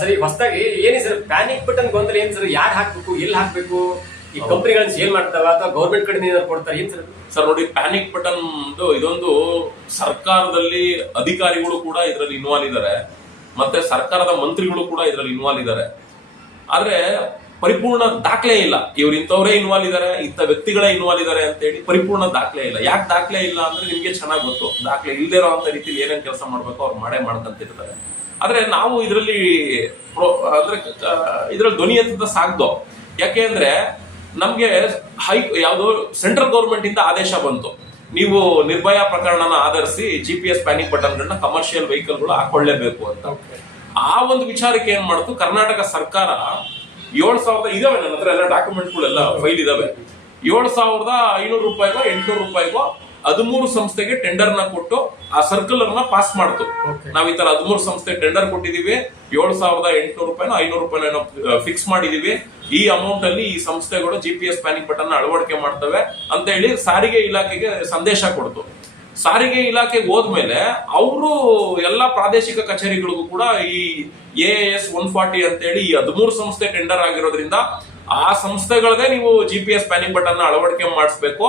ಸರಿ ಹೊಸದಾಗಿ ಏನಿ ಸರ್ ಪ್ಯಾನಿಕ್ ಬಟನ್ ಗೊಂದಲ ಏನ್ ಸರ್ ಯಾರು ಹಾಕ್ಬೇಕು ಎಲ್ಲಿ ಹಾಕ್ಬೇಕು? ಈ ಕಂಪನಿಗಳನ್ನ ಸೇಲ್ ಮಾಡ್ತಾವ ಅಥವಾ ಗೌರ್ಮೆಂಟ್ ಕಡೆ ಏನಾದ್ರು ಕೊಡ್ತಾರೆ ಏನ್ ಸರ್? ಸರ್ ನೋಡಿ ಪ್ಯಾನಿಕ್ ಬಟನ್ ಇದೊಂದು ಸರ್ಕಾರದಲ್ಲಿ ಅಧಿಕಾರಿಗಳು ಕೂಡ ಇದರಲ್ಲಿ ಇನ್ವಾಲ್ವ್ ಇದ್ದಾರೆ. ಮತ್ತೆ ಸರ್ಕಾರದ ಮಂತ್ರಿಗಳು ಕೂಡ ಇದರಲ್ಲಿ ಇನ್ವಾಲ್ವ್ ಇದ್ದಾರೆ. ಆದ್ರೆ ಪರಿಪೂರ್ಣ ದಾಖಲೆ ಇಲ್ಲ. ಇವ್ರು ಇಂಥವರೇ ಇನ್ವಾಲ್ವ್ ಇದ್ದಾರೆ ಇಂಥ ವ್ಯಕ್ತಿಗಳೇ ಇನ್ವಾಲ್ವ್ ಇದ್ದಾರೆ ಅಂತ ಹೇಳಿ ಪರಿಪೂರ್ಣ ದಾಖಲೆ ಇಲ್ಲ. ಯಾಕೆ ದಾಖಲೆ ಇಲ್ಲ ಅಂದ್ರೆ ನಿಮ್ಗೆ ಚೆನ್ನಾಗಿ ಗೊತ್ತು. ದಾಖಲೆ ಇಲ್ಲದೆ ಇರೋಂಥ ರೀತಿಯಲ್ಲಿ ಏನೇನ್ ಕೆಲಸ ಮಾಡ್ಬೇಕು ಅವ್ರು ಮಾಡೇ ಮಾಡ್ಕೊಂತಿರ್ತಾರೆ ಆದ್ರೆ ನಾವು ಇದರಲ್ಲಿ ಅಂದ್ರೆ ಇದರಲ್ಲಿ ಧ್ವನಿ ಎತ್ತದ ಸಾಗ್ದು ಯಾಕೆ ಅಂದ್ರೆ ನಮ್ಗೆ ಹೈ ಯಾವುದು ಸೆಂಟ್ರಲ್ ಗೌರ್ಮೆಂಟ್ ಇಂದ ಆದೇಶ ಬಂತು. ನೀವು ನಿರ್ಭಯ ಪ್ರಕರಣನ ಆಧರಿಸಿ ಜಿ ಪಿ ಎಸ್ ಪ್ಯಾನಿಕ್ ಬಟನ್ಗಳನ್ನ ಕಮರ್ಷಿಯಲ್ ವೆಹಿಕಲ್ಗಳು ಹಾಕೊಳ್ಳೇಬೇಕು ಅಂತ. ಆ ಒಂದು ವಿಚಾರಕ್ಕೆ ಏನ್ ಮಾಡ್ತು? ಕರ್ನಾಟಕ ಸರ್ಕಾರ ಏಳು ಸಾವಿರದ ಇದಾವೆ ನನ್ನ ಹತ್ರ ಎಲ್ಲ ಡಾಕ್ಯುಮೆಂಟ್ಗಳೆಲ್ಲ ಫೈಲ್ ಇದಾವೆ. ಏಳು ಸಾವಿರದ ಐನೂರು ರೂಪಾಯಿಗೋ ಎಂಟ್ನೂರು ರೂಪಾಯಿಗೋ ಹದಿಮೂರು ಸಂಸ್ಥೆಗೆ ಟೆಂಡರ್ನ ಕೊಟ್ಟು ಆ ಸರ್ಕಲ್ನ ಪಾಸ್ ಮಾಡ್ತು. ನಾವ್ ಈ ತರ ಹದಿಮೂರು ಸಂಸ್ಥೆ ಟೆಂಡರ್ ಕೊಟ್ಟಿದೀವಿ. ಏಳು ಸಾವಿರದ ಎಂಟುನೂರು ರೂಪಾಯಿನ ಐನೂರು ರೂಪಾಯಿನ ಫಿಕ್ಸ್ ಮಾಡಿದೀವಿ. ಈ ಅಮೌಂಟ್ ಅಲ್ಲಿ ಈ ಸಂಸ್ಥೆಗಳು G P S panic button ಅಳವಡಿಕೆ ಮಾಡ್ತವೆ ಅಂತ ಹೇಳಿ ಸಾರಿಗೆ ಇಲಾಖೆಗೆ ಸಂದೇಶ ಕೊಡ್ತು. ಸಾರಿಗೆ ಇಲಾಖೆಗೆ ಹೋದ್ಮೇಲೆ ಅವರು ಎಲ್ಲಾ ಪ್ರಾದೇಶಿಕ ಕಚೇರಿಗಳಿಗೂ ಕೂಡ ಈ ಎ ಎಸ್ ಒನ್ ಫಾರ್ಟಿ ಅಂತ ಹೇಳಿ ಈ ಹದಿಮೂರು ಸಂಸ್ಥೆ ಟೆಂಡರ್ ಆಗಿರೋದ್ರಿಂದ ಆ ಸಂಸ್ಥೆಗಳದೇ ನೀವು G P S panic button ಅಳವಡಿಕೆ ಮಾಡಿಸ್ಬೇಕು.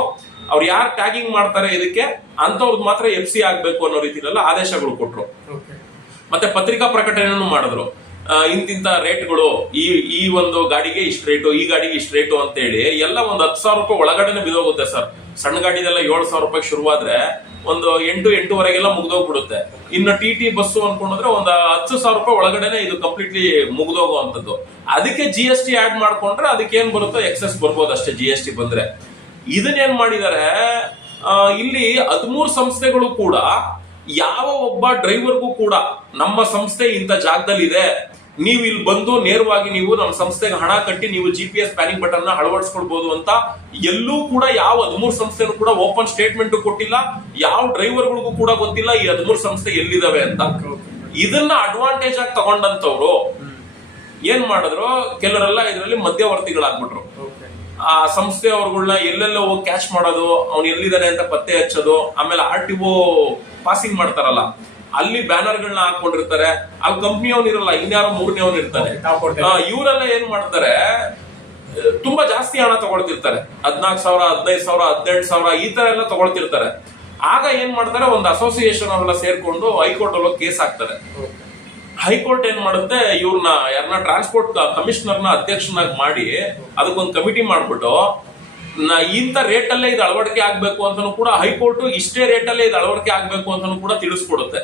ಅವ್ರು ಯಾರು ಟ್ಯಾಗಿಂಗ್ ಮಾಡ್ತಾರೆ ಇದಕ್ಕೆ ಅಂತವ್ರದ್ದು ಮಾತ್ರ ಎಫ್ ಸಿ ಆಗ್ಬೇಕು ಅನ್ನೋ ರೀತಿಲೆಲ್ಲ ಆದೇಶಗಳು ಕೊಟ್ರು. ಮತ್ತೆ ಪತ್ರಿಕಾ ಪ್ರಕಟಣೆಯನ್ನು ಮಾಡಿದ್ರು. ಇಂತಿಂತ ರೇಟ್ಗಳು ಈ ಈ ಒಂದು ಗಾಡಿಗೆ ಇಷ್ಟು ರೇಟು ಈ ಗಾಡಿಗೆ ಇಷ್ಟು ರೇಟು ಅಂತ ಹೇಳಿ ಎಲ್ಲ ಒಂದು ಹತ್ತು ಸಾವಿರ ರೂಪಾಯಿ ಒಳಗಡೆನೆ ಬಿದೋಗುತ್ತೆ ಸರ್. ಸಣ್ಣ ಗಾಡಿದೆಲ್ಲ ಏಳು ಸಾವಿರ ರೂಪಾಯಿ ಶುರುವಾದ್ರೆ ಒಂದು ಎಂಟು ಎಂಟೂವರೆಗೆಲ್ಲ ಮುಗ್ದೋಗ್ಬಿಡುತ್ತೆ. ಇನ್ನು ಟಿ ಟಿ ಬಸ್ಸು ಅನ್ಕೊಂಡ್ರೆ ಒಂದು ಹತ್ತು ಸಾವಿರ ರೂಪಾಯಿ ಒಳಗಡೆನೆ ಇದು ಕಂಪ್ಲೀಟ್ಲಿ ಮುಗ್ದೋಗುವಂಥದ್ದು ಅದಕ್ಕೆ ಜಿ ಎಸ್ ಟಿ ಆಡ್ ಮಾಡ್ಕೊಂಡ್ರೆ ಅದಕ್ಕೆ ಏನ್ ಬರುತ್ತೋ ಎಕ್ಸೆಸ್ ಬರ್ಬೋದು ಅಷ್ಟೇ ಜಿ ಎಸ್ ಟಿ ಬಂದ್ರೆ. ಇದನ್ನೇನ್ ಮಾಡಿದ್ದಾರೆ? ಇಲ್ಲಿ ಹದಿಮೂರು ಸಂಸ್ಥೆಗಳು ಕೂಡ ಯಾವ ಒಬ್ಬ ಡ್ರೈವರ್ಗೂ ಕೂಡ ನಮ್ಮ ಸಂಸ್ಥೆ ಇಂಥ ಜಾಗದಲ್ಲಿ ಇದೆ ನೀವು ಇಲ್ಲಿ ಬಂದು ನೇರವಾಗಿ ನೀವು ನಮ್ಮ ಸಂಸ್ಥೆಗೆ ಹಣ ಕಟ್ಟಿ ನೀವು ಜಿ ಪಿ ಎಸ್ ಪ್ಯಾನಿಂಗ್ ಬಟನ್ನ ಅಳವಡಿಸ್ಕೊಳ್ಬಹುದು ಅಂತ ಎಲ್ಲೂ ಕೂಡ ಯಾವ ಹದಿಮೂರು ಸಂಸ್ಥೆನೂ ಕೂಡ ಓಪನ್ ಸ್ಟೇಟ್ಮೆಂಟ್ ಕೊಟ್ಟಿಲ್ಲ. ಯಾವ ಡ್ರೈವರ್ಗಳಿಗೂ ಕೂಡ ಗೊತ್ತಿಲ್ಲ ಈ ಹದಿಮೂರು ಸಂಸ್ಥೆ ಎಲ್ಲಿದಾವೆ ಅಂತ. ಇದನ್ನ ಅಡ್ವಾಂಟೇಜ್ ಆಗಿ ತಗೊಂಡಂತವ್ರು ಏನ್ ಮಾಡಿದ್ರು? ಕೆಲವರೆಲ್ಲ ಇದರಲ್ಲಿ ಮಧ್ಯವರ್ತಿಗಳಾಗ್ಬಿಟ್ರು. ಆ ಸಂಸ್ಥೆ ಅವ್ರಗಳನ್ನ ಎಲ್ಲೆಲ್ಲ ಹೋಗಿ ಕ್ಯಾಚ್ ಮಾಡೋದು ಅವ್ನು ಎಲ್ಲಿದ್ದಾನೆ ಅಂತ ಪತ್ತೆ ಹಚ್ಚೋದು ಆಮೇಲೆ ಆರ್ ಟಿ ಒ ಪಾಸಿಂಗ್ ಮಾಡ್ತಾರಲ್ಲ ಅಲ್ಲಿ ಬ್ಯಾನರ್ಗಳನ್ನ ಹಾಕೊಂಡಿರ್ತಾರೆ ಅಲ್ಲಿ ಕಂಪ್ನಿ ಅವ್ನು ಇರಲ್ಲ ಇನ್ಯಾರೋ ಮೂರನೇ ಅವ್ನು ಇರ್ತಾನೆ ಇವರೆಲ್ಲ ಏನ್ ಮಾಡ್ತಾರೆ ತುಂಬಾ ಜಾಸ್ತಿ ಹಣ ತಗೊಳ್ತಿರ್ತಾರೆ. ಹದ್ನಾಲ್ಕು ಸಾವಿರ ಹದಿನೈದು ಸಾವಿರ ಹದಿನೆಂಟು ಸಾವಿರ ಈ ತರ ಎಲ್ಲ ತಗೊಳ್ತಿರ್ತಾರೆ. ಆಗ ಏನ್ ಮಾಡ್ತಾರೆ ಒಂದು ಅಸೋಸಿಯೇಷನ್ ಅವರೆಲ್ಲ ಸೇರ್ಕೊಂಡು ಹೈಕೋರ್ಟ್ ಅಲ್ಲಿ ಕೇಸ್ ಹಾಕ್ತಾರೆ. ಹೈಕೋರ್ಟ್ ಏನ್ ಮಾಡುತ್ತೆ ಇವ್ರನ್ನ ಯಾರನ್ನ ಟ್ರಾನ್ಸ್ಪೋರ್ಟ್ ಕಮಿಷನರ್ನ ಅಧ್ಯಕ್ಷನಾಗಿ ಮಾಡಿ ಅದಕ್ಕೊಂದು ಕಮಿಟಿ ಮಾಡ್ಬಿಟ್ಟು ಇಂಥ ರೇಟ್ ಅಲ್ಲೇ ಇದು ಅಳವಡಿಕೆ ಆಗ್ಬೇಕು ಅಂತಾನು ಕೂಡ ಹೈಕೋರ್ಟ್ ಇಷ್ಟೇ ರೇಟ್ ಅಲ್ಲೇ ಇದು ಅಳವಡಿಕೆ ಆಗ್ಬೇಕು ಅಂತಾನು ಕೂಡ ತಿಳಿಸ್ಕೊಡುತ್ತೆ.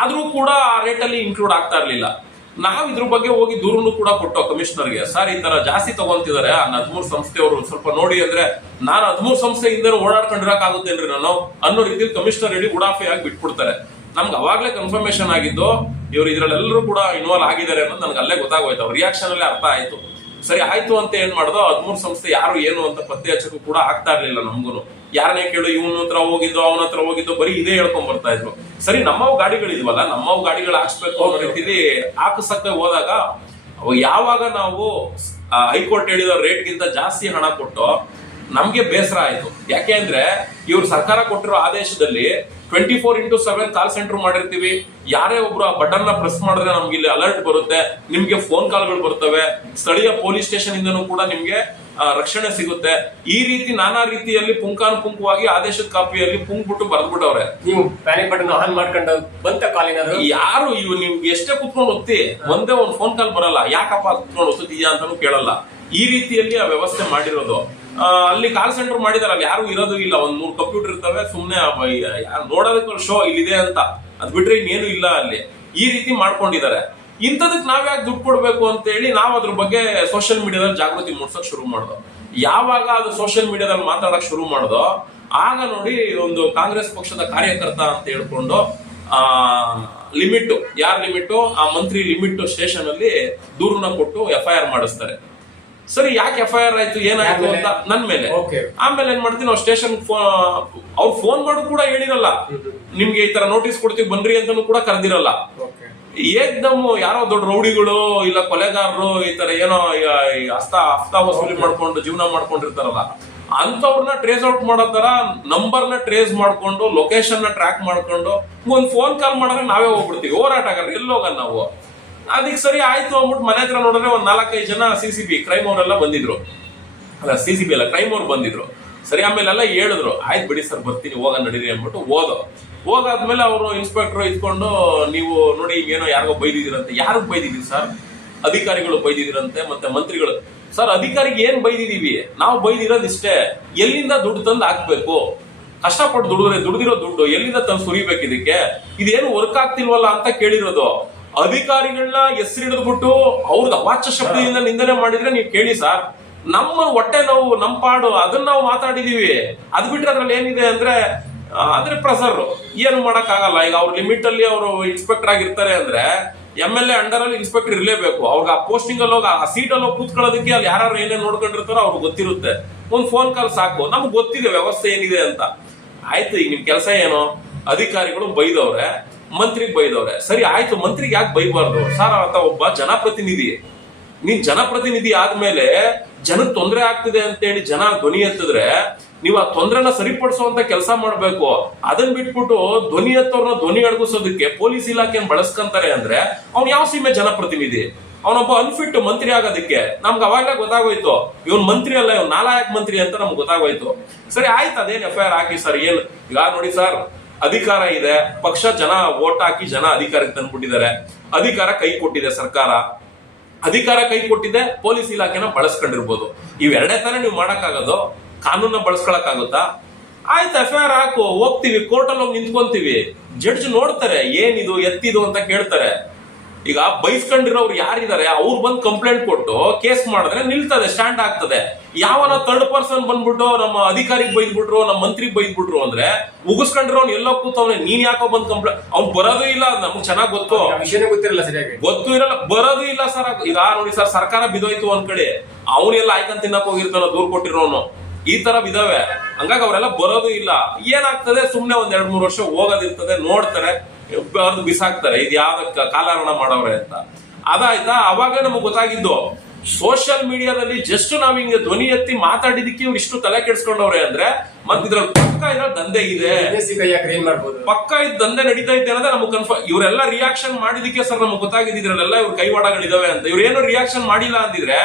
ಆದ್ರೂ ಕೂಡ ಆ ರೇಟ್ ಅಲ್ಲಿ ಇನ್ಕ್ಲೂಡ್ ಆಗ್ತಾ ಇರ್ಲಿಲ್ಲ. ನಾವ್ ಇದ್ರ ಬಗ್ಗೆ ಹೋಗಿ ದೂರನ್ನು ಕೂಡ ಕೊಟ್ಟು ಕಮಿಷನರ್ಗೆ ಸರ್, ಈ ತರ ಜಾಸ್ತಿ ತಗೊಂತಿದ್ದಾರೆ ಆ ಹದಿಮೂರು ಸಂಸ್ಥೆಯವರು ಸ್ವಲ್ಪ ನೋಡಿ ಅಂದ್ರೆ ನಾನು ಹದಿಮೂರು ಓಡಾಡ್ಕೊಂಡಿರಕ್ ಓಡಾಡ್ಕೊಂಡಿರಕ್ಕಾಗುತ್ತೇನ್ರಿ ನಾನು? ಅನ್ನೋ ರೀತಿ ಕಮಿಷನರ್ ಹೇಳಿ ಉಡಾಫೆ ಆಗಿ ಬಿಟ್ಬಿಡ್ತಾರೆ. ನಮ್ಗೆ ಅವಾಗ್ಲೇ ಕನ್ಫರ್ಮೇಶನ್ ಆಗಿದ್ದು ಇವ್ರು ಇದರಲ್ಲೆಲ್ಲರೂ ಕೂಡ ಇನ್ವಾಲ್ವ್ ಆಗಿದ್ದಾರೆ ಅನ್ನೋದು ನನಗೆ ಅಲ್ಲೇ ಗೊತ್ತಾಗೋಯ್ತು. ಅವ್ರ ರಿಯಾಕ್ಷನ್ ಅಲ್ಲೇ ಅರ್ಥ ಆಯ್ತು. ಸರಿ, ಆಯ್ತು ಅಂತ ಏನ್ ಮಾಡೋದು ಹದ್ಮೂರು ಸಂಸ್ಥೆ ಯಾರು ಏನು ಅಂತ ಪತ್ತೆ ಹಚ್ಚಕ್ಕೂ ಕೂಡ ಆಗ್ತಾ ಇರ್ಲಿಲ್ಲ ನಮ್ಗೂ ಯಾರನ್ನೇ ಕೇಳು, ಇವನ ಹತ್ರ ಹೋಗಿದ್ದು, ಅವನ ಹತ್ರ ಹೋಗಿದ್ದು, ಬರೀ ಇದೇ ಹೇಳ್ಕೊಂಡ್ ಬರ್ತಾ ಇದ್ರು. ಸರಿ, ನಮ್ಮವ್ ಗಾಡಿಗಳಿದ್ವಲ್ಲ, ನಮ್ಮವ್ ಗಾಡಿಗಳು ಹಾಕ್ಸ್ಬೇಕು ಅನ್ನೋ ರೀತಿಲಿ ಹಾಕಿಸಕ್ಕೆ ಹೋದಾಗ ಯಾವಾಗ ನಾವು ಹೈಕೋರ್ಟ್ ಹೇಳಿದ ರೇಟ್ಗಿಂತ ಜಾಸ್ತಿ ಹಣ ಕೊಟ್ಟು, ನಮ್ಗೆ ಬೇಸರ ಆಯ್ತು. ಯಾಕೆ ಅಂದ್ರೆ, ಇವ್ರು ಸರ್ಕಾರ ಕೊಟ್ಟಿರೋ ಆದೇಶದಲ್ಲಿ twenty four into seven call centre ಮಾಡಿರ್ತೀವಿ. ಯಾರೇ ಒಬ್ರು ಆ ಬಟನ್ನ ಪ್ರೆಸ್ ಮಾಡಿದ್ರೆ ನಮ್ಗೆ ಇಲ್ಲಿ ಅಲರ್ಟ್ ಬರುತ್ತೆ. ನಿಮ್ಗೆ ಫೋನ್ ಕಾಲ್ಗಳು ಬರ್ತವೆ. ಸ್ಥಳೀಯ ಪೊಲೀಸ್ ಸ್ಟೇಷನ್ ಇಂದನೂ ಕೂಡ ನಿಮ್ಗೆ ರಕ್ಷಣೆ ಸಿಗುತ್ತೆ. ಈ ರೀತಿ ನಾನಾ ರೀತಿಯಲ್ಲಿ ಪುಂಕಾನುಪುಂಕವಾಗಿ ಆದೇಶದ ಕಾಪಿಯಲ್ಲಿ ಪುಂಕ್ಬಿಟ್ಟು ಬರೆದ್ಬಿಟ್ಟವ್ರೆ. ನೀವು ಪ್ಯಾನಿಕ್ ಬಟನ್ ಆನ್ ಮಾಡ್ಕೊಂಡು ಬಂತ ಕಾಲ್ ಏನಾದ್ರು? ಯಾರು ಇವ್ ನಿಮ್ಗೆ ಎಷ್ಟೇ ಕುತ್ಕೊಂಡು ಒತ್ತಿ ಒಂದೇ ಒಂದು ಫೋನ್ ಕಾಲ್ ಬರಲ್ಲ. ಯಾಕಪ್ಪ ಕುತ್ಕೊಂಡು ಒತ್ತಿದ್ಯಾ ಅಂತಾನು ಕೇಳಲ್ಲ. ಈ ರೀತಿಯಲ್ಲಿ ಆ ವ್ಯವಸ್ಥೆ ಮಾಡಿರೋದು. ಅಲ್ಲಿ ಕಾಲ್ ಸೆಂಟರ್ ಮಾಡಿದಾರಲ್ಲ ಯಾರು ಇರೋದು ಇಲ್ಲ. ಒಂದ್ ಮೂರು ಕಂಪ್ಯೂಟರ್ ಇರ್ತವೆ, ಸುಮ್ನೆ ನೋಡೋದಕ್ಕೆ ಶೋ ಇಲ್ಲಿದೆ ಅಂತ. ಅದ್ ಬಿಟ್ರೆ ಇನ್ನೇನು ಇಲ್ಲ ಅಲ್ಲಿ. ಈ ರೀತಿ ಮಾಡ್ಕೊಂಡಿದ್ದಾರೆ ಇಂಥದಕ್ಕೆ ನಾವ್ ಯಾಕೆ ದುಡ್ಡು ಕೊಡ್ಬೇಕು ಅಂತ ಹೇಳಿ ನಾವ್ ಅದ್ರ ಬಗ್ಗೆ ಸೋಷಿಯಲ್ ಮೀಡಿಯಾದಲ್ಲಿ ಜಾಗೃತಿ ಮೂಡ್ಸಕ್ ಶುರು ಮಾಡೋದು. ಯಾವಾಗ ಅದು ಸೋಷಿಯಲ್ ಮೀಡಿಯಾದಲ್ಲಿ ಮಾತಾಡಕ್ ಶುರು ಮಾಡೋದು, ಆಗ ನೋಡಿ ಒಂದು ಕಾಂಗ್ರೆಸ್ ಪಕ್ಷದ ಕಾರ್ಯಕರ್ತ ಅಂತ ಹೇಳ್ಕೊಂಡು, ಆ ಲಿಮಿಟ್ ಯಾರ್ ಲಿಮಿಟ್ ಆ, ಮಂತ್ರಿ ಲಿಮಿಟ್ ಸ್ಟೇಷನ್ ಅಲ್ಲಿ ದೂರನ್ನ ಕೊಟ್ಟು ಎಫ್ ಐ ಆರ್ ಮಾಡಿಸ್ತಾರೆ. ಸರಿ ಯಾಕೆ ಎಫ್ ಐ ಆರ್ ಆಯ್ತು ಏನಾಯ್ತು ಅಂತ ನನ್ ಮೇಲೆ. ಆಮೇಲೆ ಏನ್ ಮಾಡ್ತೀನಿ ನಾವು ಸ್ಟೇಷನ್ ಅವ್ರು ಫೋನ್ ಮಾಡು ಕೂಡ ಹೇಳಿರಲ್ಲ. ನಿಮ್ಗೆ ಈ ತರ ನೋಟಿಸ್ ಕೊಡ್ತೀವಿ ಬನ್ರಿ ಅಂತಾನು ಕೂಡ ಕರೆದಿರಲ್ಲ. ಏಕ್ದಮ್ ಯಾರೋ ದೊಡ್ಡ ರೌಡಿಗಳು ಇಲ್ಲ ಕೊಲೆಗಾರರು ಈ ತರ ಏನೋ ಅಸ್ತ ಹಸ್ತ ಹಸ್ತ ವಸೂಲಿ ಮಾಡ್ಕೊಂಡು ಜೀವನ ಮಾಡ್ಕೊಂಡಿರ್ತಾರಲ್ಲ ಅಂತವ್ರನ್ನ ಟ್ರೇಸ್ ಔಟ್ ಮಾಡೋ ತರ ನಂಬರ್ನ ಟ್ರೇಸ್ ಮಾಡ್ಕೊಂಡು ಲೊಕೇಶನ್ನ ಟ್ರ್ಯಾಕ್ ಮಾಡ್ಕೊಂಡು ಒಂದ್ ಫೋನ್ ಕಾಲ್ ಮಾಡಿದ್ರೆ ನಾವೇ ಹೋಗ್ಬಿಡ್ತೀವಿ. ಹೋರಾಟಗಾರ ಎಲ್ಲಿ ಹೋಗಲ್ಲ ನಾವು? ಅದಕ್ಕೆ ಸರಿ ಆಯ್ತು ಅಂದ್ಬಿಟ್ಟು ಮನೆ ಹತ್ರ ನೋಡಿದ್ರೆ ಒಂದು ನಾಲ್ಕೈದು ಜನ ಸಿ ಸಿ ಬಿ ಕ್ರೈಮ್ ಅವರೆಲ್ಲ ಬಂದಿದ್ರು. ಅಲ್ಲ ಸಿ ಸಿ ಬಿ ಅಲ್ಲ ಕ್ರೈಮ್ ಅವ್ರು ಬಂದಿದ್ರು. ಸರಿ ಆಮೇಲೆ ಎಲ್ಲ ಹೇಳಿದ್ರು, ಆಯ್ತು ಬಿಡಿ ಸರ್, ಬರ್ತೀನಿ ಹೋಗ ನಡೀರಿ ಅಂದ್ಬಿಟ್ಟು ಹೋದೋ. ಹೋಗಾದ್ಮೇಲೆ ಅವರು ಇನ್ಸ್ಪೆಕ್ಟರ್ ಇದ್ಕೊಂಡು, ನೀವು ನೋಡಿ ಏನೋ ಯಾರಿಗೋ ಬೈದಿದ್ದೀರಂತೆ. ಯಾರಿಗೆ ಬೈದಿದ್ದೀರಿ ಸರ್? ಅಧಿಕಾರಿಗಳು ಬೈದಿದ್ದೀರಂತೆ, ಮತ್ತೆ ಮಂತ್ರಿಗಳು. ಸರ್, ಅಧಿಕಾರಿಗೆ ಏನ್ ಬೈದಿದೀವಿ ನಾವು ಬೈದಿರೋದು ಇಷ್ಟೇ ಎಲ್ಲಿಂದ ದುಡ್ಡು ತಂದು ಹಾಕ್ಬೇಕು? ಕಷ್ಟಪಟ್ಟು ದುಡಿದ್ರೆ, ದುಡ್ದಿರೋ ದುಡ್ಡು ಎಲ್ಲಿಂದ ತಂದು ಸುರಿಬೇಕು ಇದಕ್ಕೆ? ಇದೇನು ವರ್ಕ್ ಆಗ್ತಿಲ್ವಲ್ಲ ಅಂತ ಕೇಳಿರೋದು. ಅಧಿಕಾರಿಗಳನ್ನ ಹೆಸರಿಡಿದ್ಬಿಟ್ಟು ಅವ್ರದ್ದು ಅವಾಚ್ಯ ಶಬ್ದದಿಂದ ನಿಂದನೆ ಮಾಡಿದ್ರೆ ನೀವು ಕೇಳಿ ಸರ್. ನಮ್ಮ ಹೊಟ್ಟೆ ನೋವು ನಮ್ಮ ಪಾಡು ಅದನ್ನ ನಾವು ಮಾತಾಡಿದೀವಿ. ಅದ್ ಬಿಟ್ರೆ ಅದ್ರಲ್ಲಿ ಏನಿದೆ ಅಂದ್ರೆ ಅಂದ್ರೆ ಪ್ರೆಸರ್ ಏನು ಮಾಡಕ್ ಆಗಲ್ಲ ಈಗ ಅವ್ರ ಲಿಮಿಟ್ ಅಲ್ಲಿ ಅವರು ಇನ್ಸ್ಪೆಕ್ಟರ್ ಆಗಿರ್ತಾರೆ ಅಂದ್ರೆ ಎಂ ಎಲ್ ಎ ಅಂಡರ್ ಅಲ್ಲಿ ಇನ್ಸ್ಪೆಕ್ಟರ್ ಇರಲೇಬೇಕು. ಅವ್ರಿಗೆ ಆ ಪೋಸ್ಟಿಂಗ್ ಅಲ್ಲಿ ಹೋಗಿ ಆ ಸೀಟ್ ಅಲ್ಲಿ ಹೋಗಿ ಕೂತ್ಕೊಳ್ಳೋದಕ್ಕೆ ಅಲ್ಲಿ ಯಾರು ಏನೇನ್ ನೋಡ್ಕೊಂಡಿರ್ತಾರೋ ಅವ್ರಿಗೆ ಗೊತ್ತಿರುತ್ತೆ. ಒಂದ್ ಫೋನ್ ಕಾಲ್ ಸಾಕು. ನಮ್ಗೆ ಗೊತ್ತಿದೆ ವ್ಯವಸ್ಥೆ ಏನಿದೆ ಅಂತ. ಆಯ್ತು ಈಗ ನಿಮ್ ಕೆಲಸ ಏನು? ಅಧಿಕಾರಿಗಳು ಬೈದವ್ರೆ. ಮಂತ್ರಿಗೆ ಬೈದವ್ರೆ. ಸರಿ, ಆಯ್ತು, ಮಂತ್ರಿಗೆ ಯಾಕೆ ಬೈಬಾರ್ದು? ಸರ್ ಆತ ಒಬ್ಬ ಜನಪ್ರತಿನಿಧಿ. ನೀನ್ ಜನಪ್ರತಿನಿಧಿ ಆದ್ಮೇಲೆ ಜನಕ್ ತೊಂದರೆ ಆಗ್ತಿದೆ ಅಂತ ಹೇಳಿ ಜನ ಧ್ವನಿ ಎತ್ತಿದ್ರೆ ನೀವು ಆ ತೊಂದರೆನ ಸರಿಪಡಿಸುವಂತ ಕೆಲಸ ಮಾಡ್ಬೇಕು. ಅದನ್ನ ಬಿಟ್ಬಿಟ್ಟು ಧ್ವನಿ ಎತ್ತವ್ರನ್ನ ಧ್ವನಿ ಅಡಗಿಸೋದಕ್ಕೆ ಪೊಲೀಸ್ ಇಲಾಖೆಯನ್ನು ಬಳಸ್ಕೊಂತಾರೆ ಅಂದ್ರೆ ಅವ್ನು ಯಾವ ಸೀಮೆ ಜನಪ್ರತಿನಿಧಿ? ಅವನೊಬ್ಬ ಅನ್ಫಿಟ್ ಮಂತ್ರಿ ಆಗೋದಕ್ಕೆ ನಮ್ಗೆ ಅವಾಗಲೇ ಗೊತ್ತಾಗೋಯ್ತು. ಇವನ್ ಮಂತ್ರಿ ಅಲ್ಲ, ಇವನ್ ನಾಲಾಯಕ್ ಮಂತ್ರಿ ಅಂತ ನಮ್ಗೆ ಗೊತ್ತಾಗೋಯ್ತು. ಸರಿ, ಆಯ್ತು, ಅದೇನ್ ಎಫ್ ಆರ್ ಹಾಕಿ ಸರ್, ಏನ್? ಈಗ ನೋಡಿ ಸರ್ ಅಧಿಕಾರ ಇದೆ, ಪಕ್ಷ ಜನ ವೋಟ್ ಹಾಕಿ ಜನ ಅಧಿಕಾರಕ್ಕೆ ತಂದ್ಬಿಟ್ಟಿದ್ದಾರೆ. ಅಧಿಕಾರ ಕೈ ಕೊಟ್ಟಿದೆ ಸರ್ಕಾರ. ಅಧಿಕಾರ ಕೈ ಕೊಟ್ಟಿದೆ ಪೊಲೀಸ್ ಇಲಾಖೆನ ಬಳಸ್ಕೊಂಡಿರ್ಬೋದು. ಇವೆರಡೇ ತಾನೇ ನೀವು ಮಾಡೋಕ್ಕಾಗೋದು? ಕಾನೂನ ಬಳಸ್ಕೊಳಕ್ಕಾಗುತ್ತಾ? ಆಯ್ತು ಎಫ್ ಐ ಹಾಕು, ಹೋಗ್ತೀವಿ ಕೋರ್ಟಲ್ಲಿ ಹೋಗಿ ನಿಂತ್ಕೊಂತೀವಿ. ಜಡ್ಜ್ ನೋಡ್ತಾರೆ, ಏನಿದು, ಎತ್ತಿದು ಅಂತ ಕೇಳ್ತಾರೆ. ಈಗ ಬೈಸ್ಕೊಂಡಿರೋರು ಯಾರಿದ್ದಾರೆ? ಅವ್ರು ಬಂದು ಕಂಪ್ಲೇಂಟ್ ಕೊಟ್ಟು ಕೇಸ್ ಮಾಡಿದ್ರೆ ನಿಲ್ತದೆ ಸ್ಟ್ಯಾಂಡ್ ಆಗ್ತದೆ. ಯಾವನ ಥರ್ಡ್ ಪರ್ಸನ್ ಬಂದ್ಬಿಟ್ಟು ನಮ್ಮ ಅಧಿಕಾರಿಗೆ ಬೈದ್ಬಿಟ್ರು ನಮ್ಮ ಮಂತ್ರಿಗೆ ಬೈದ್ಬಿಟ್ರು ಅಂದ್ರೆ ಮುಗಿಸ್ಕೊಂಡಿರೋನ್ ಎಲ್ಲೋ ಕೂತವ್ನೆ ನೀನ್ ಯಾಕೋ ಬಂದ್ ಕಂಪ್ಲೇಂಟ್ ಅವ್ನ್ ಬರೋದು ಇಲ್ಲ ನಮ್ಗೆ ಚೆನ್ನಾಗ್ ಗೊತ್ತು. ವಿಷಯನೇ ಗೊತ್ತಿರಲ್ಲ ಸರಿಯಾಗಿ. ಗೊತ್ತು ಇರಲ್ಲ ಬರೋದು ಇಲ್ಲ ಸರ್. ಈಗ ನೋಡಿ ಸರ್ ಸರ್ಕಾರ ಬಿದೋಯ್ತು ಒಂದ್ ಕಡೆ ಅವನೆಲ್ಲ ಆಯ್ಕೊಂಡ್ ತಿನ್ನಕ್ ಹೋಗಿರ್ತಾನ ದೂರ್ ಕೊಟ್ಟಿರೋನು. ಈ ತರ ಬಿದಾವೆ. ಹಂಗಾಗಿ ಅವರೆಲ್ಲ ಬರೋದು ಇಲ್ಲ. ಏನಾಗ್ತದೆ? ಸುಮ್ನೆ ಒಂದ್ ಎರಡ್ ಮೂರು ವರ್ಷ ಹೋಗೋದಿರ್ತದೆ ನೋಡ್ತಾರೆ. ಅವ್ರದ್ದು ಬಿಸಾಕ್ತಾರೆ. ಇದು ಯಾವ ಕಾಲಹರಣ ಮಾಡವ್ರೆ ಅಂತ. ಅದಾಯ್ತಾ? ಅವಾಗ ನಮಗೆ ಗೊತ್ತಾಗಿದ್ದು ಸೋಷಿಯಲ್ ಮೀಡಿಯಾದಲ್ಲಿ ಜಸ್ಟ್ ನಾವ್ ಹಿಂಗೆ ಧ್ವನಿ ಎತ್ತಿ ಮಾತಾಡಿದಕ್ಕೆ ಇವ್ರು ಇಷ್ಟು ತಲೆ ಕೆಡ್ಸ್ಕೊಂಡವ್ರೆ ಅಂದ್ರೆ ಮತ್ತೆ ಇದ್ರಲ್ಲಿ ಪಕ್ಕ ಇದ್ರಲ್ಲಿ ದಂಧೆ ಇದೆ. ಪಕ್ಕ ಇದ್ ದಂಧೆ ನಡೀತಾ ಇದೆ ಅನ್ನೋದೇ ನಮ್ಗೆ ಕನ್ಫರ್ಮ್ ಇವರೆಲ್ಲ ರಿಯಾಕ್ಷನ್ ಮಾಡಿದಕ್ಕೆ ಸರ್ ನಮ್ಗೆ ಗೊತ್ತಾಗಿದ್ದಿದ್ರಲ್ಲೆಲ್ಲ ಇವ್ರ ಕೈವಾಡಗಳಿದಾವೆ ಅಂತ. ಇವ್ರು ಏನು ರಿಯಾಕ್ಷನ್ ಮಾಡಿಲ್ಲ ಅಂದಿದ್ರೆ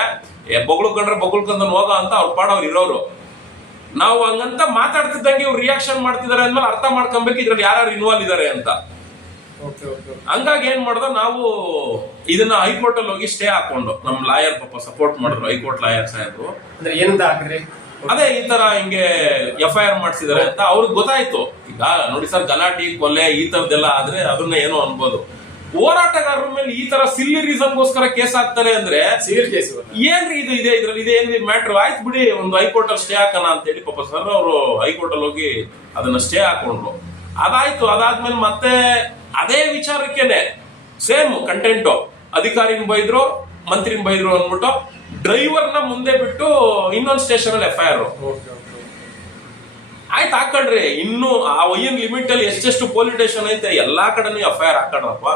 ಏ ಬೊಗಳ್ಕೊಂಡ್ರೆ ಬೊಗಳ್ಕೊಂಡ್ ಹೋಗ ಅಂತ ಅವ್ರ ಪಾಡವ್ರು ಇರೋರು. ನಾವು ಹಂಗಂತ ಮಾತಾಡ್ತಿದ್ದಂಗೆ ಇವ್ರು ರಿಯಾಕ್ಷನ್ ಮಾಡ್ತಿದ್ದಾರೆ ಅಂದ್ಮೇಲೆ ಅರ್ಥ ಮಾಡ್ಕೊಬೇಕು ಇದ್ರಲ್ಲಿ ಯಾರು ಇನ್ವಾಲ್ವ್ ಇದಾರೆ ಅಂತ. ಹಂಗಾಗಿ ಏನ್ ಮಾಡ್ದ ನಾವು ಇದನ್ನ ಹೈಕೋರ್ಟ್ ಅಲ್ಲಿ ಹೋಗಿ ಸ್ಟೇ ಹಾಕೊಂಡು ನಮ್ ಲಾಯರ್ ಪಾಪ ಸಪೋರ್ಟ್ ಮಾಡಿದ್ರು ಹೈಕೋರ್ಟ್ ಲಾಯರ್ ಸಾಹೇಬ್ರು. ಅಂದ್ರೆ ಏನಂತ ಹಾಕಿದ್ರಿ? ಅದೇ ಈ ತರ ಹಿಂಗೆ ಎಫ್ ಐ ಆರ್ ಮಾಡಿಸಿದಾರೆ ಅಂತ ಅವ್ರಿಗೆ ಗೊತ್ತಾಯ್ತು. ಈಗ ನೋಡಿ ಸರ್ ಗಲಾಟಿ ಕೊಲೆ ಈ ತರದೆಲ್ಲ ಆದ್ರೆ ಅದನ್ನ ಏನೋ ಅನ್ಬೋದು. ಹೋರಾಟಗಾರರ ಮೇಲೆ ಈ ತರ ಸಿಲ್ಲಿ ರೀಸನ್ಗೋಸ್ಕರ ಕೇಸ್ ಹಾಕ್ತಾರೆ ಅಂದ್ರೆ ಸಿವಿಲ್ ಕೇಸ್ ಏನ್ರಿ ಇದು ಇದೆ ಇದ್ರಲ್ಲಿ ಇದೆ ಏನ್ರಿ ಮ್ಯಾಟ್ರ್ ಆಯ್ತು ಬಿಡಿ ಒಂದು ಹೈಕೋರ್ಟ್ ಅಲ್ಲಿ ಸ್ಟೇ ಹಾಕೋಣ ಅಂತ ಹೇಳಿ ಪಾಪ ಸರ್ ಅವರು ಹೈಕೋರ್ಟ್ ಅಲ್ಲಿ ಹೋಗಿ ಅದನ್ನ ಸ್ಟೇ ಹಾಕೊಂಡ್ರು. ಅದಾಯ್ತು ಅದಾದ್ಮೇಲೆ ಮತ್ತೆ ಅದೇ ವಿಚಾರಕ್ಕೇನೆ ಸೇಮ್ ಕಂಟೆಂಟ್ ಅಧಿಕಾರಿನ ಬೈದ್ರು ಮಂತ್ರಿನ ಬೈದ್ರು ಅಂದ್ಬಿಟ್ಟು ಡ್ರೈವರ್ನ ಮುಂದೆ ಬಿಟ್ಟು ಇನ್ನೊಂದು ಸ್ಟೇಷನ್ ಅಲ್ಲಿ ಎಫ್ ಐ ಆರ್ ಆಯ್ತು ಹಾಕೊಂಡ್ರಿ ಇನ್ನು ಆ ವೈನ್ ಲಿಮಿಟ್ ಅಲ್ಲಿ ಎಷ್ಟೆಷ್ಟು ಪೊಲೀಸ್ ಸ್ಟೇಷನ್ ಐತೆ ಎಲ್ಲಾ ಕಡೆನೂ ಎಫ್ ಐ ಆರ್ ಹಾಕಡ್ರಪ್ಪ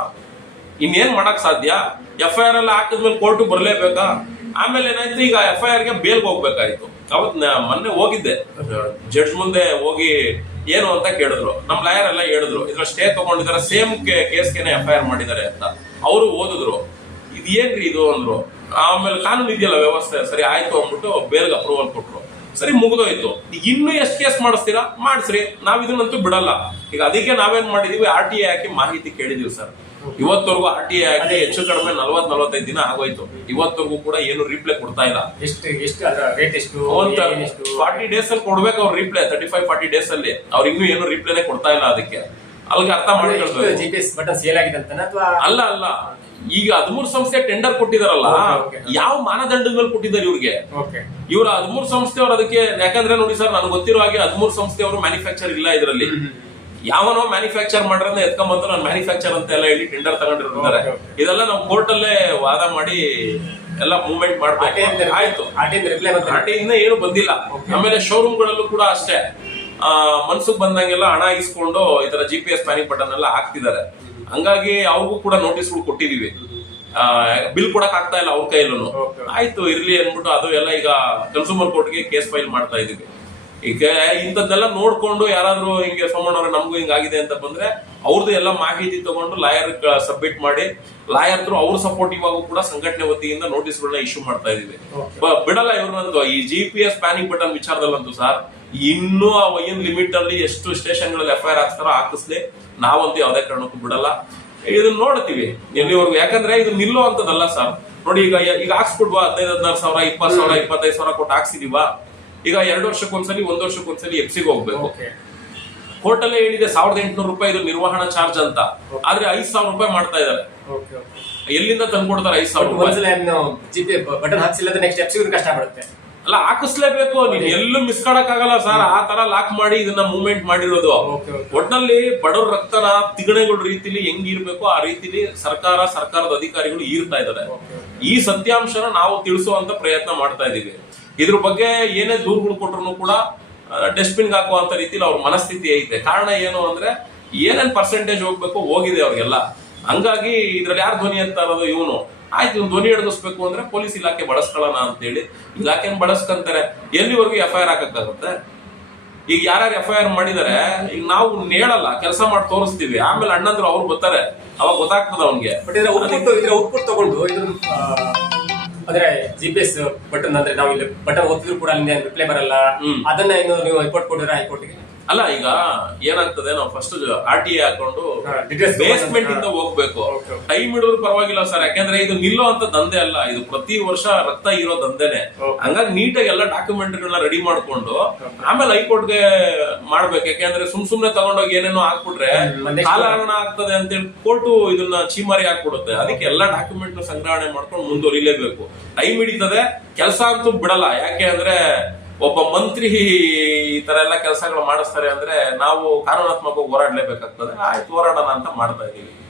ಇನ್ನೇನ್ ಮಾಡಕ್ ಸಾಧ್ಯ? ಎಫ್ ಐ ಆರ್ ಎಲ್ಲ ಹಾಕಿದ್ಮೇಲೆ ಕೋರ್ಟ್ ಬರ್ಲೇಬೇಕಾ? ಆಮೇಲೆ ಏನಾಯ್ತು, ಈಗ ಎಫ್ ಐ ಆರ್ಗೆ ಬೇಲ್ಗೆ ಹೋಗ್ಬೇಕಾಯ್ತು. ಅವತ್ ಮೊನ್ನೆ ಹೋಗಿದ್ದೆ. ಜಡ್ಜ್ ಮುಂದೆ ಹೋಗಿ ಏನು ಅಂತ ಕೇಳಿದ್ರು. ನಮ್ ಲಾಯರ್ ಎಲ್ಲ ಹೇಳಿದ್ರು ಇದ್ರ ಸ್ಟೇ ತಗೊಂಡಿದ್ದಾರೆ ಸೇಮ್ ಕೇಸ್ಗೆನೆ ಎಫ್ ಐ ಆರ್ ಮಾಡಿದ್ದಾರೆ ಅಂತ. ಅವರು ಓದಿದ್ರು. ಇದು ಏನ್ರಿ ಇದು ಅಂದ್ರು. ಆಮೇಲೆ ಕಾನೂನು ಇದೆಯಲ್ಲ ವ್ಯವಸ್ಥೆ, ಸರಿ ಆಯ್ತು ಅಂದ್ಬಿಟ್ಟು ಬೇಲ್ಗೆ ಅಪ್ರೂವಲ್ ಕೊಟ್ರು. ಸರಿ ಮುಗಿದೋಯ್ತು. ಇನ್ನೂ ಎಷ್ಟು ಕೇಸ್ ಮಾಡಿಸ್ತೀರಾ? ಮಾಡಿಸ್ರಿ. ನಾವ್ ಇದನ್ನಂತೂ ಬಿಡಲ್ಲ. ಈಗ ಅದಕ್ಕೆ ನಾವೇನ್ ಮಾಡಿದೀವಿ? ಆರ್ ಟಿ ಐ ಹಾಕಿ ಮಾಹಿತಿ ಕೇಳಿದೀವಿ ಸರ್. ಇವತ್ತವರೆಗೂ ಆರ್ ಟಿ ಹೆಚ್ಚು ಕಡಿಮೆ ನಲ್ವತ್ ನಲ್ವತ್ತೈದು ದಿನ ಆಗೋಯ್ತು. ಇವತ್ತವರೆಗೂ ಕೂಡ ಏನು ರಿಪ್ಲೈ ಕೊಡ್ತಾ ಇಲ್ಲ. ಎಷ್ಟು ಎಷ್ಟು ಅದ್ರ ರೇಟ್ ಎಷ್ಟು ಏನೆಷ್ಟು ಫಾರ್ಟಿ ಡೇಸ್ ಅಲ್ಲಿ ಕೊಡ್ಬೇಕು ಅವ್ರು reply thirty five forty days ಅಲ್ಲಿ. ಅವ್ರು ಇನ್ನೂ ಏನು ರಿಪ್ಲೈನೇ ಕೊಡ್ತಾ ಇಲ್ಲ ಅದಕ್ಕೆ. ಅಲ್ಲಿಗೆ ಅರ್ಥ ಮಾಡಿ ಅಲ್ಲ ಅಲ್ಲ. ಈಗ ಹದಿಮೂರು ಸಂಸ್ಥೆ ಟೆಂಡರ್ ಕೊಟ್ಟಿದಾರಲ್ಲ. ಯಾವ ಮಾನದಂಡದ ಮೇಲೆ ಕೊಟ್ಟಿದ್ದಾರೆ ಇವ್ರಿಗೆ? ಇವ್ರ ಹದಿಮೂರು ಸಂಸ್ಥೆಯವರು ಅದಕ್ಕೆ ಯಾಕಂದ್ರೆ ನೋಡಿ ಸರ್ ನನ್ಗೆ ಗೊತ್ತಿರೋ ಹಾಗೆ ಹದಿಮೂರು ಸಂಸ್ಥೆಯವರು ಮ್ಯಾನುಫ್ಯಾಕ್ಚರ್ ಇಲ್ಲ ಇದರಲ್ಲಿ. ಯಾವನೋ ಮ್ಯಾನುಫ್ಯಾಕ್ಚರ್ ಮಾಡ್ರೆ ಎತ್ಕೊಂಬಂದು ನಾನು ಮ್ಯಾನುಫ್ಯಾಕ್ಚರ್ ಅಂತ ಎಲ್ಲ ಹೇಳಿ ಟೆಂಡರ್ ತಗೊಂಡಿರ್ತಾರೆ. ಇದೆಲ್ಲ ನಾವು ಕೋರ್ಟ್ ಅಲ್ಲೇ ವಾದ ಮಾಡಿ ಎಲ್ಲ ಮೂವ್ಮೆಂಟ್ ಮಾಡ್ಬೇಕು. ಆಯ್ತು. ಆಟೆಯಿಂದ ಏನು ಬಂದಿಲ್ಲ. ಆಮೇಲೆ ಶೋರೂಮ್ ಗಳಲ್ಲೂ ಕೂಡ ಅಷ್ಟೇ. ಮನ್ಸಿಗೆ ಬಂದಂಗೆಲ್ಲ ಹಣ ಇಸ್ಕೊಂಡು ಈ ತರ G P S panic button ಎಲ್ಲ ಹಾಕ್ತಿದ್ದಾರೆ. ಹಂಗಾಗಿ ಅವ್ರಿಗೂ ಕೂಡ ನೋಟಿಸ್ಗಳು ಕೊಟ್ಟಿದೀವಿ. ಬಿಲ್ ಕೊಡಕ್ ಆಗ್ತಾ ಇಲ್ಲ ಅವ್ರ ಕೈಯಲ್ಲೂ ಆಯ್ತು ಇರ್ಲಿ ಅನ್ಬಿಟ್ಟು ಅದು ಎಲ್ಲ ಈಗ ಕನ್ಸೂಮರ್ ಕೋರ್ಟ್ಗೆ ಕೇಸ್ ಫೈಲ್ ಮಾಡ್ತಾ ಇದೀವಿ. ಈಗ ಇಂಥದ್ದೆಲ್ಲ ನೋಡ್ಕೊಂಡು ಯಾರಾದ್ರೂ ಹಿಂಗೆ ಸೋಮಣ್ಣವ್ರೆ ನಮಗೂ ಹಿಂಗಾಗಿದೆ ಅಂತ ಬಂದ್ರೆ ಅವ್ರದ್ದು ಎಲ್ಲ ಮಾಹಿತಿ ತಗೊಂಡು ಲಾಯರ್ ಸಬ್ಮಿಟ್ ಮಾಡಿ ಲಾಯರ್ ತ್ರೂ ಅವ್ರ ಸಪೋರ್ಟಿವ್ ಆಗು ಕೂಡ ಸಂಘಟನೆ ವತಿಯಿಂದ ನೋಟಿಸ್ ಗಳನ್ನ ಇಶ್ಯೂ ಮಾಡ್ತಾ ಇದೀವಿ ಬಿಡಲ್ಲ ಇವ್ರನ್ನಂತೂ ಈ G P S panic button ವಿಚಾರದಲ್ಲಂತೂ sir ಇನ್ನೂ ಆ ವೈನ್ ಲಿಮಿಟ್ ಅಲ್ಲಿ ಎಷ್ಟು ಸ್ಟೇಷನ್ಗಳಲ್ಲಿ ಎಫ್ ಐ ಆರ್ ಹಾಕ್ತಾರೋ ಹಾಕಿಸ್ಲಿ ನಾವಂತೂ ಯಾವ್ದೇ ಕಾರಣಕ್ಕೂ ಬಿಡಲ್ಲ. ಇದನ್ನ ನೋಡ್ತೀವಿ ಎಲ್ಲಿವರೆಗೂ. ಯಾಕಂದ್ರೆ ಇದು ನಿಲ್ಲೋ ಅಂತದಲ್ಲ ಸರ್. ನೋಡಿ ಈಗ ಈಗ ಹಾಕ್ಸ್ಬಿಡ್ವಾ ಹದಿನೈದು ಹದಿನಾರು ಸಾವಿರ ಇಪ್ಪತ್ತು ಸಾವಿರ ಇಪ್ಪತ್ತೈದು ಸಾವಿರ ಕೊಟ್ಟು ಹಾಕ್ಸಿದೀವಾ? ಈಗ ಎರಡು ವರ್ಷಕ್ಕೊಂದ್ಸಲಿ ಒಂದ್ ವರ್ಷಕ್ಕೊಂದ್ಸಲಿ ಎಫ್ಸಿಗೆ ಹೋಗ್ಬೇಕು. ಅಲ್ಲೇ ಹೇಳಿದೆ ಸಾವಿರದ ಎಂಟುನೂರು ರೂಪಾಯಿ ಇದು ನಿರ್ವಹಣಾ ಚಾರ್ಜ್ ಅಂತ. ಆದ್ರೆ ಐದ್ ಸಾವಿರ ರೂಪಾಯಿ ಮಾಡ್ತಾ ಇದ್ದಾರೆ. ಎಲ್ಲಿಂದ ತಂದ್ಕೊಡ್ತಾರೆ ಐದ್ ಸಾವಿರ ರೂಪಾಯಿ? ಬಟನ್ ಹಾಕ್ಸಿಲ್ಲ ನೆಕ್ಸ್ಟ್ ಸ್ಟೆಪ್ ಸಿಗೋದು ಕಷ್ಟ ಪಡುತ್ತೆ ಅಲ್ಲ ಹಾಕಿಸ್ಲೇಬೇಕು. ನೀವು ಎಲ್ಲೂ ಮಿಸ್ ಆಗಲ್ಲ ಸರ್ ಆ ತರ ಲಾಕ್ ಮಾಡಿ ಇದನ್ನ ಮೂವ್ಮೆಂಟ್ ಮಾಡಿರೋದು. ಒಟ್ನಲ್ಲಿ ಬಡವ್ರ ರಕ್ತನ ತಿಗಣೆಗಳ ರೀತಿಲಿ ಹೆಂಗ್ ಇರ್ಬೇಕು ಆ ರೀತಿಲಿ ಸರ್ಕಾರ ಸರ್ಕಾರದ ಅಧಿಕಾರಿಗಳು ಈರ್ತಾ ಇದ್ದಾರೆ. ಈ ಸತ್ಯಾಂಶನ ನಾವು ತಿಳಿಸುವಂತ ಪ್ರಯತ್ನ ಮಾಡ್ತಾ ಇದೀವಿ. ಇದ್ರ ಬಗ್ಗೆ ಏನೇ ದೂರುಗಳು ಕೊಟ್ರು ಕೂಡ ಡಸ್ಟ್ಬಿನ್ ಹಾಕುವಂತ ರೀತಿಲಿ ಅವ್ರ ಮನಸ್ಥಿತಿ ಐತೆ. ಕಾರಣ ಏನು ಅಂದ್ರೆ, ಏನೇನ್ ಪರ್ಸೆಂಟೇಜ್ ಹೋಗ್ಬೇಕು ಹೋಗಿದೆ ಅವ್ರಿಗೆಲ್ಲ. ಹಂಗಾಗಿ ಇದ್ರಲ್ಲಿ ಯಾರು ಧ್ವನಿ ಅಂತ ಇರೋದು ಇವನು. ಆಯ್ತು, ಇವ್ನು ಧ್ವನಿ ಎಡಗಿಸ್ಬೇಕು ಅಂದ್ರೆ ಪೊಲೀಸ್ ಇಲಾಖೆ ಬಳಸ್ಕೊಳ್ಳೋಣ ಅಂತೇಳಿ. ಇಲಾಖೆನ ಬಳಸ್ಕೊಂತಾರೆ. ಎಲ್ಲಿವರೆಗೂ ಎಫ್ ಐ ಆರ್ ಹಾಕಕ್ಕಾಗುತ್ತೆ? ಈಗ ಯಾರ್ಯಾರು ಎಫ್ ಐ ಆರ್ ಮಾಡಿದಾರೆ, ಈಗ ನಾವು ನೇಳಲ್ಲ ಕೆಲಸ ಮಾಡಿ ತೋರಿಸ್ತೀವಿ. ಆಮೇಲೆ ಅಣ್ಣಂದ್ರು ಅವ್ರು ಬರ್ತಾರೆ ಅವಾಗ ಗೊತ್ತಾಗ್ತದ ಅವ್ನಿಗೆ. ಅಂದ್ರೆ ಜಿ ಪಿ ಎಸ್ ಬಟನ್ ಅಂದ್ರೆ ನಾವು ಇಲ್ಲಿ ಬಟನ್ ಒತ್ತಿದ್ರು ಕೂಡ ಅಲ್ಲಿಂದ ರಿಪ್ಲೈ ಬರಲ್ಲ ಹ್ಮ್. ಅದನ್ನ ಇನ್ನು ನೀವು ರಿಪೋರ್ಟ್ ಕೊಟ್ಟಿದ್ರೆ ಹೈಕೋರ್ಟ್ಗೆ ಅಲ್ಲ ಈಗ ಏನಾಗ್ತದೆ ನಾವು ಫಸ್ಟ್ ಆರ್ ಟಿ ಹಾಕೊಂಡು ಬೇಸ್ಮೆಂಟ್ ಇಂದ ಹೋಗ್ಬೇಕು. ಟೈಮ್ ಹಿಡಿದ್ರು ಪರವಾಗಿಲ್ಲ ಸರ್ ಯಾಕಂದ್ರೆ ಇದು ನಿಲ್ಲೋ ಅಂತ ದಂಧೆ ಅಲ್ಲ ಇದು ಪ್ರತಿ ವರ್ಷ ರಕ್ತ ಇರೋ ದಂಧೆನೆ. ಹಂಗಾಗಿ ನೀಟಾಗಿ ಎಲ್ಲ ಡಾಕ್ಯುಮೆಂಟ್ಗಳನ್ನ ರೆಡಿ ಮಾಡ್ಕೊಂಡು ಆಮೇಲೆ ಹೈಕೋರ್ಟ್ಗೆ ಮಾಡ್ಬೇಕು. ಯಾಕಂದ್ರೆ ಸುಮ್ ಸುಮ್ನೆ ತಗೊಂಡೋಗಿ ಏನೇನೋ ಹಾಕ್ಬಿಟ್ರೆ ಕಾಲಹರಣ ಆಗ್ತದೆ ಅಂತೇಳಿ ಕೋರ್ಟು ಇದನ್ನ ಚೀಮಾರಿ ಹಾಕ್ಬಿಡುತ್ತೆ. ಅದಕ್ಕೆ ಎಲ್ಲಾ ಡಾಕ್ಯುಮೆಂಟ್ ಸಂಗ್ರಹಣೆ ಮಾಡ್ಕೊಂಡು ಮುಂದುವರಿಲೇಬೇಕು. ಟೈಮ್ ಹಿಡಿತದೆ ಕೆಲಸ ಅಂತೂ ಬಿಡಲ್ಲ. ಯಾಕೆ ಅಂದ್ರೆ ಒಬ್ಬ ಮಂತ್ರಿ ಈ ತರ ಎಲ್ಲ ಕೆಲಸಗಳು ಮಾಡಿಸ್ತಾರೆ ಅಂದ್ರೆ ನಾವು ಕಾನೂನಾತ್ಮಕವಾಗಿ ಹೋರಾಡ್ಲೇಬೇಕಾಗ್ತದೆ. ಆಯ್ತು, ಹೋರಾಡೋಣ ಅಂತ ಮಾಡ್ತಾ ಇದೀವಿ